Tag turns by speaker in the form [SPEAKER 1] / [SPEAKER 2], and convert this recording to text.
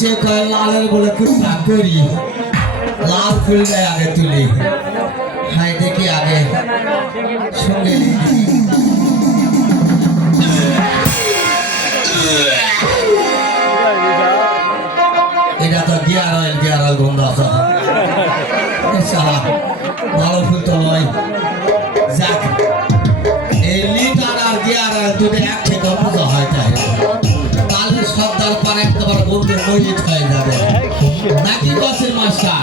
[SPEAKER 1] মানুষে কয় লালের বলে কুটনা করি। লাল ফুলটাই আগে তুলি। হাই, দেখি আগে। সঙ্গে এটা তো গিয়ার অয়েল গিয়ার অয়েল গন্ধ আছে। ভালো ফুল তো নয়। যাক, এই লিটার আর গিয়ার অয়েল দুটো এক থেকে পুজো হয় তাই। আমাদের মহিত হয়ে যাবে। নাকি ক্লাসের মাস্টার?